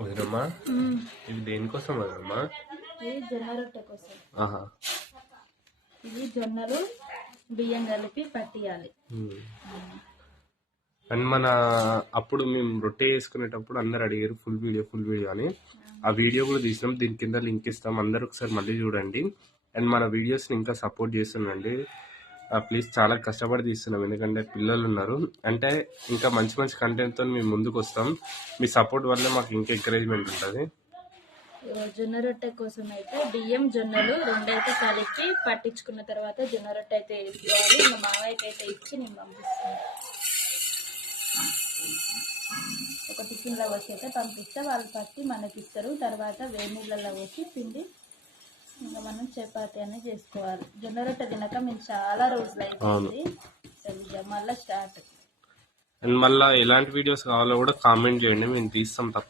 వదినమ్మా ఇది దేనికోసం వదినమ్మా? ఇది జొన్న రొట్టె కోసం. ఆహా. ఇది జొన్నలు బియ్యం కలిపి పట్టియాలి. అండ్ మన అప్పుడు మేము రొట్టె వేసుకునేటప్పుడు అందరు అడిగారు ఫుల్ వీడియో అని. ఆ వీడియో కూడా తీసినాం, దీని కింద లింక్ ఇస్తాం, అందరూ ఒకసారి మళ్ళీ చూడండి. అండ్ మన వీడియోస్ని ఇంకా సపోర్ట్ చేస్తుండండి ప్లీజ్. చాలా కష్టపడి తీస్తున్నాం ఎందుకంటే పిల్లలు ఉన్నారు. అంటే ఇంకా మంచి మంచి కంటెంట్తో మేము ముందుకు వస్తాం. మీ సపోర్ట్ వల్లే మాకు ఇంకా ఎంకరేజ్మెంట్ ఉంటుంది. జొన్న రొట్టె కోసం అయితే బియ్యం జొన్నలు రెండైతే కలిపి పట్టించుకున్న తర్వాత జొన్న రొట్టె అయితే వేసుకోవాలి. ఇంకా మావయ్యకి అయితే ఇచ్చి నేను పంపిస్తాను. ఒక టిఫిన్లో వచ్చి అయితే పంపిస్తే వాళ్ళు పట్టి మనకి ఇస్తారు. తర్వాత వేడి నీళ్ళల్లో వచ్చి పిండి ఇంకా మనం చపాతీ అనేది చేసుకోవాలి. జొన్న రొట్టె తినక మేము చాలా రోజులు అయిపోయింది. సరిగ్గా మళ్ళీ స్టార్ట్. అండ్ మళ్ళీ ఎలాంటి వీడియోస్ కావాలో కూడా కామెంట్ చేయండి, మేము తీస్తాం తప్ప.